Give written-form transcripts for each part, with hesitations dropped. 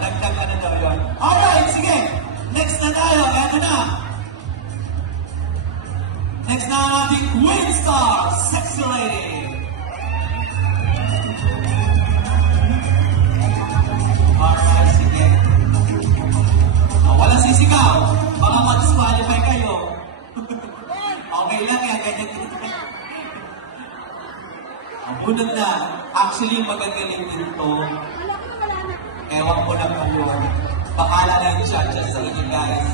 Dagdag ka na daw yun. Alright, sige. Next na tayo. Eto na. Next na ang ating Queen Star, Sexy Lady. Alright, sige. Walang sisigaw. Baka mag-disqualify kayo. Okay lang yan. Bunod na. Actually, magagaling din ito. Ewan ko lang po yun. Bakala na yung judges sa inyo, guys.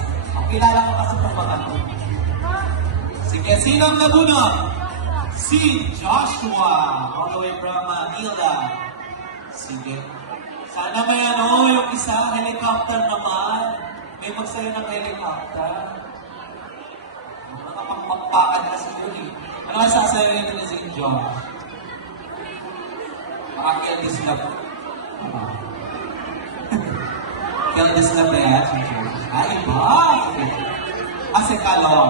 Kilala ko kasi itong mga ito. Sige, sinong nabunod? Si Joshua. All the way from Manila. Sige. Sana may yung isa, helicopter naman. May magsayo ng helicopter. Nakapagpagpakad na siguro eh. Ano ang sasayo nito ni St. John? Kill this love. Kill this love na yan. Ay, ba? As a color.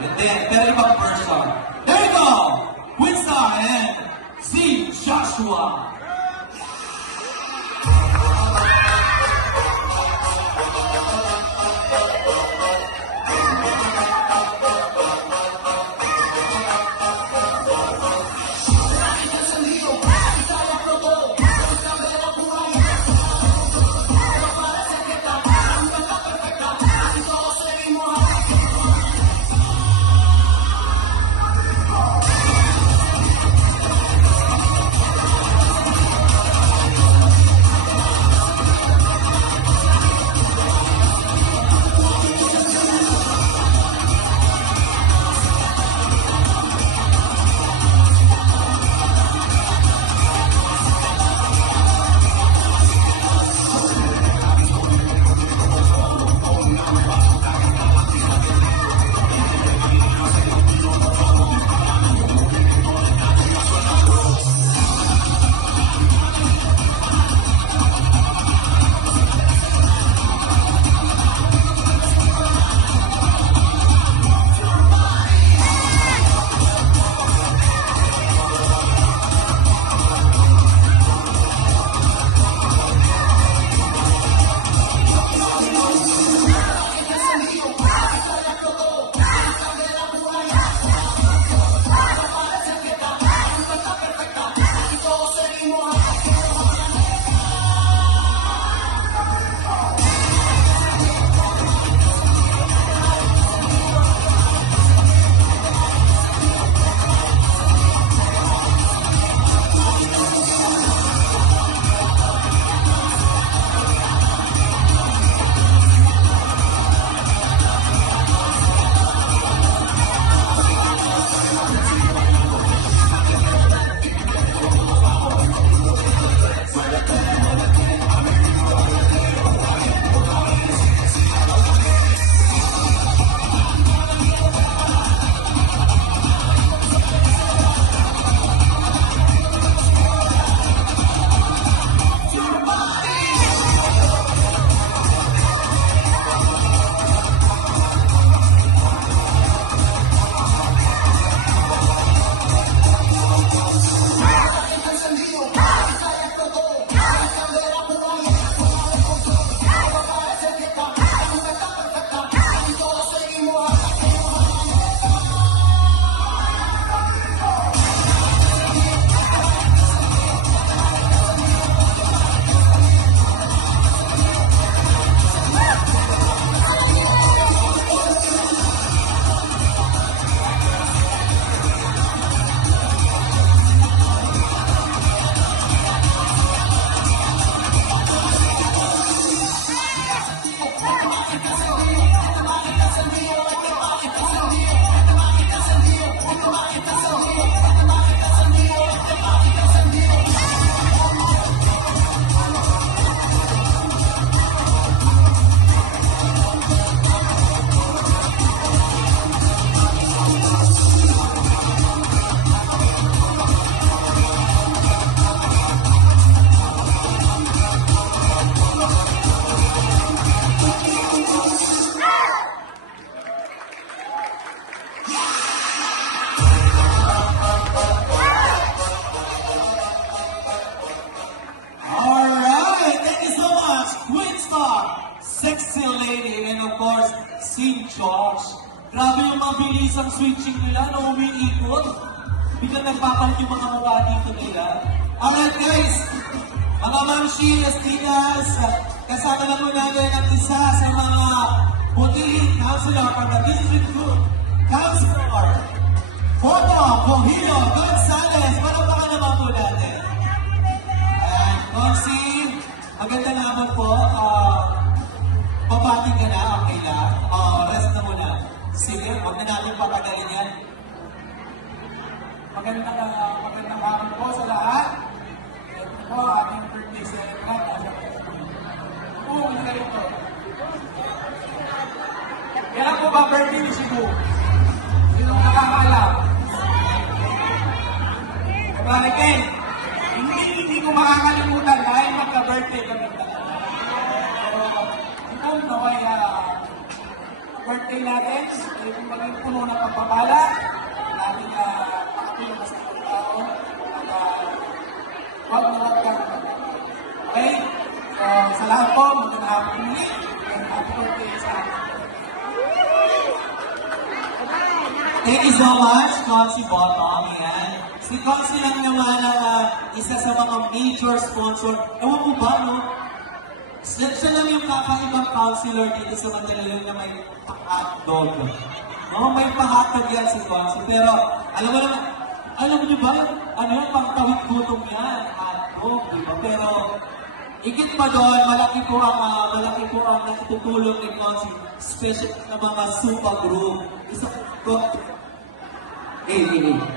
And then, pero ibang person. There you go! Winstar and si Joshua. St. George. Grabe yung mabilis ang switching nila na umiikot. Biglang nagpapalit yung mga mukha dito nila. Alright guys, mga mamshi, estinas, kasama na po natin ang isa sa mga butihin counselor from the District Group. Counselor, Foto Cogillo Gonzalez, palakpakan naman po natin. And Consi, magandang hapon po. Pabati ka na, okay lang. Rest na muna. Sige, huwag na natin papagalin yan. Magandang hapon po sa lahat. Ito po, aking birthday celebrant. Oo, ano kayo ito? Kailan po ba birthday ni Shibu? Sino nakakaalam? Kapag Ken, hindi ko makakalimutan dahil magka-birthday kami. So, ito naway birthday natin. Kung maging puno ng pagpapala, natin pakatulong sa mga tao. At huwag na huwag kang okay? So, sa lahat po, magandang hapon muli. And happy birthday sa akin. Thank you so much, Consi Bottom. Yan. Si Consi lang naman ang isa sa mga major sponsor. Ewan mo ba, no? Siya lang yung kakaibang counselor dito sa Mandaluyong na may hotdog. No, may pa-hotdog yan si Consi. Pero, alam mo naman, alam niyo ba, ano yung pangtawid gutom yan? Hotdog, di ba? Pero, higit pa doon, malaki po ang nakitutulong ni Consi, special na mga super group.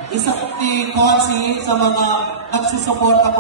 Isa ni Consi sa mga nagsusuporta po